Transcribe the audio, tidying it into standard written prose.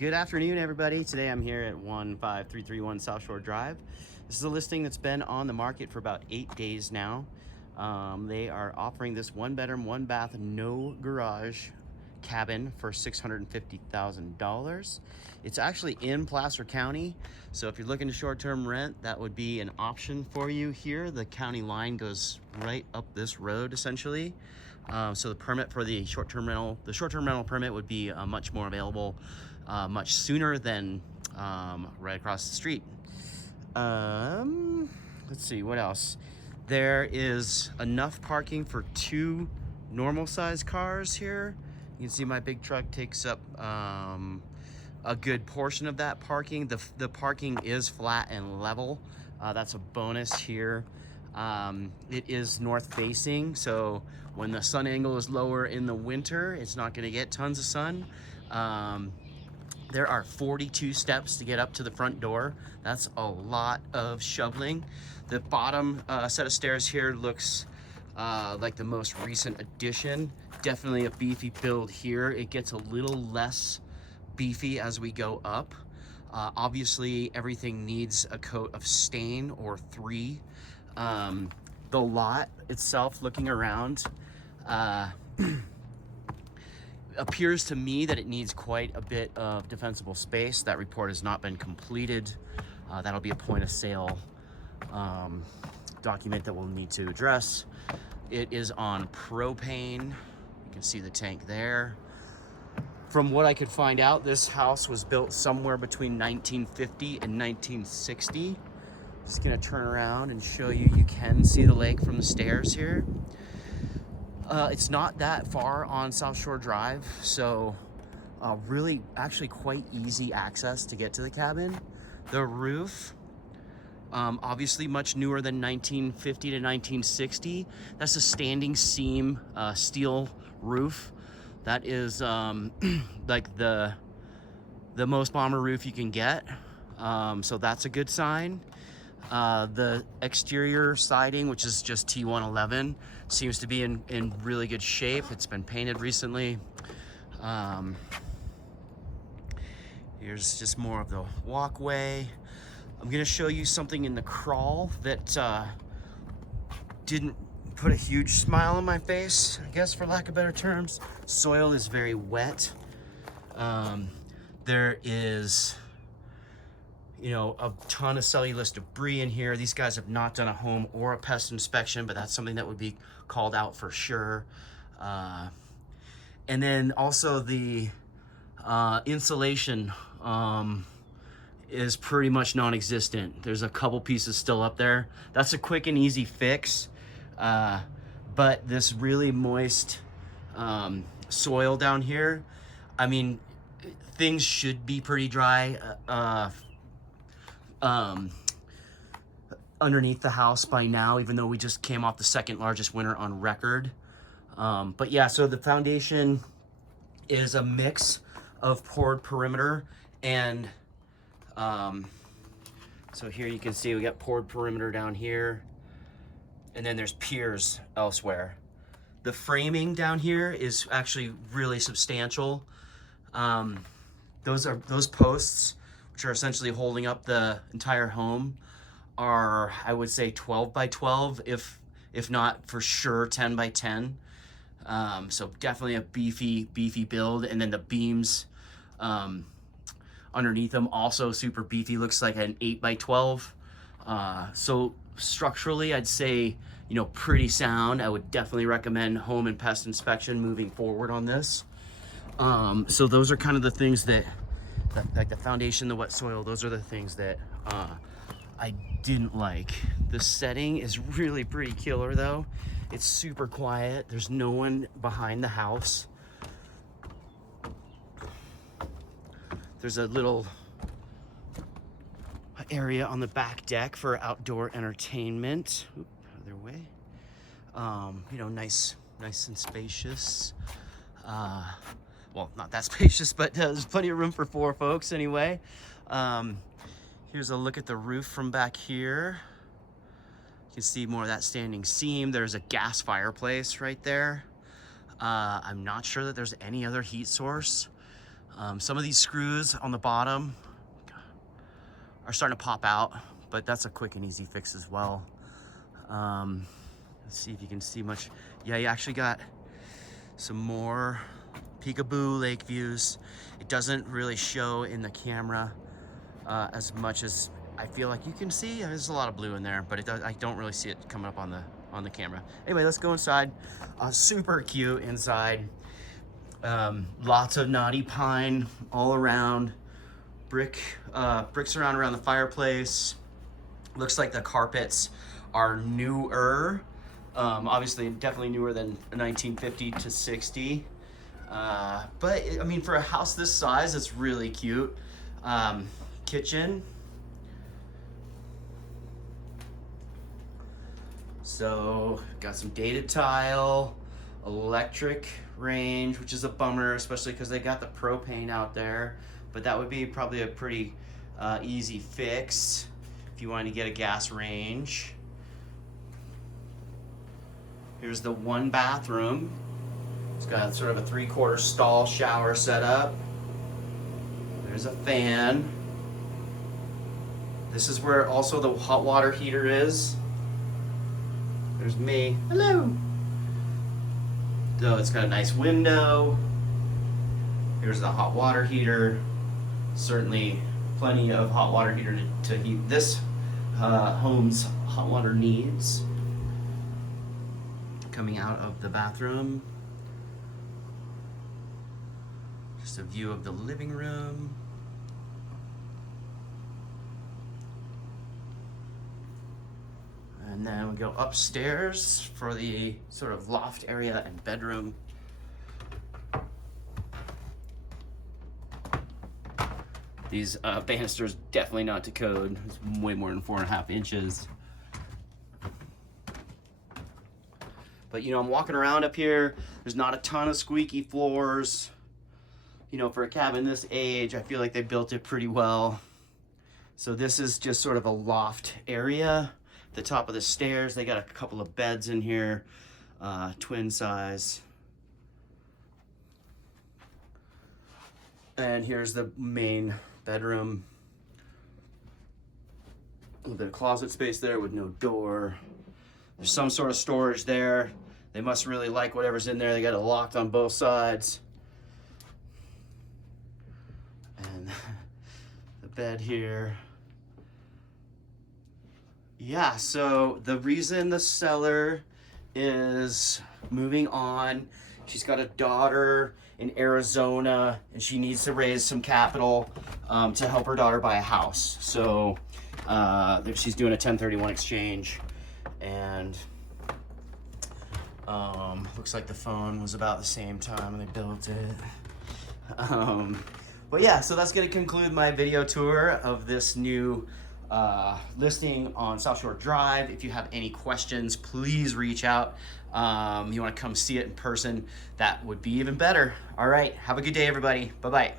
Good afternoon, everybody. Today I'm here at 15331 South Shore Drive. This is a listing that's been on the market for about 8 days now. They are offering this 1-bedroom, 1-bath, no garage cabin for $650,000. It's actually in Placer County, so if you're looking to short-term rent, that would be an option for you here. The county line goes right up this road, essentially. So the permit for the short-term rental permit would be much more available much sooner than right across the street. Let's see, what else? There is enough parking for 2 normal sized cars here. You can see my big truck takes up a good portion of that parking. The parking is flat and level. That's a bonus here. It is north facing, so when the sun angle is lower in the winter, it's not going to get tons of sun. There are 42 steps to get up to the front door. That's a lot of shoveling. The bottom set of stairs here looks like the most recent addition. Definitely a beefy build here. It gets a little less beefy as we go up. Obviously, everything needs a coat of stain or 3. The lot itself, looking around, appears to me that it needs quite a bit of defensible space. That report has not been completed. That'll be a point of sale document that we'll need to address. It is on propane. You can see the tank there. From what I could find out, this house was built somewhere between 1950 and 1960. Just gonna turn around and show you. You can see the lake from the stairs here. It's not that far on South Shore Drive, so really actually quite easy access to get to the cabin. The roof, obviously much newer than 1950 to 1960. That's a standing seam steel roof. That is like the most bomber roof you can get, so that's a good sign. The exterior siding, which is just T111, seems to be in really good shape. It's been painted recently. Here's just more of the walkway. I'm gonna show you something in the crawl that didn't put a huge smile on my face, I guess, for lack of better terms. Soil is very wet. There is, you know, a ton of cellulose debris in here. These guys have not done a home or a pest inspection, but that's something that would be called out for sure. And then also the insulation is pretty much non-existent. There's a couple pieces still up there. That's a quick and easy fix. But this really moist soil down here, I mean, things should be pretty dry underneath the house by now, even though we just came off the 2nd largest winter on record. But yeah, so the foundation is a mix of poured perimeter and so here you can see we got poured perimeter down here, and then there's piers elsewhere. The framing down here is actually really substantial. Those posts, which are essentially holding up the entire home, are, I would say, 12 by 12, if not for sure 10 by 10. So definitely a beefy build. And then the beams underneath them also super beefy. Looks like an 8 by 12. So structurally, I'd say, you know, pretty sound. I would definitely recommend home and pest inspection moving forward on this. So those are kind of the things that like the foundation, the wet soil, those are the things that I didn't like. The setting is really pretty killer though. It's super quiet. There's no one behind the house. There's a little area on the back deck for outdoor entertainment. Oop, other way. You know, nice and spacious. Well, not that spacious, but there's plenty of room for 4 folks anyway. Here's a look at the roof from back here. You can see more of that standing seam. There's a gas fireplace right there. I'm not sure that there's any other heat source. Some of these screws on the bottom are starting to pop out, but that's a quick and easy fix as well. Let's see if you can see much. Yeah, you actually got some more peekaboo lake views. It doesn't really show in the camera as much as I feel like you can see. There's a lot of blue in there, but I don't really see it coming up on the camera. Anyway, let's go inside. Super cute inside. Lots of knotty pine all around. Bricks around the fireplace. Looks like the carpets are newer. Obviously, definitely newer than 1950 to 60. But I mean, for a house this size, it's really cute. Kitchen. So, got some dated tile, electric range, which is a bummer, especially because they got the propane out there. But that would be probably a pretty easy fix if you wanted to get a gas range. Here's the one bathroom. It's got sort of a 3/4 stall shower setup. There's a fan. This is where also the hot water heater is. There's me. Hello. So it's got a nice window. Here's the hot water heater. Certainly plenty of hot water heater to heat this home's hot water needs. Coming out of the bathroom. Just a view of the living room. And then we go upstairs for the sort of loft area and bedroom. These banisters definitely not to code. It's way more than 4.5 inches. But you know, I'm walking around up here. There's not a ton of squeaky floors. You know, for a cabin this age, I feel like they built it pretty well. So this is just sort of a loft area. The top of the stairs, they got a couple of beds in here, twin size. And here's the main bedroom. A little bit of closet space there with no door. There's some sort of storage there. They must really like whatever's in there. They got it locked on both sides. And the bed here. Yeah, so the reason the seller is moving on, she's got a daughter in Arizona and she needs to raise some capital to help her daughter buy a house. So she's doing a 1031 exchange, and looks like the phone was about the same time when they built it. But yeah, so that's gonna conclude my video tour of this new listing on South Shore Drive. If you have any questions, please reach out. You want to come see it in person, that would be even better. All right, have a good day, everybody. Bye-bye.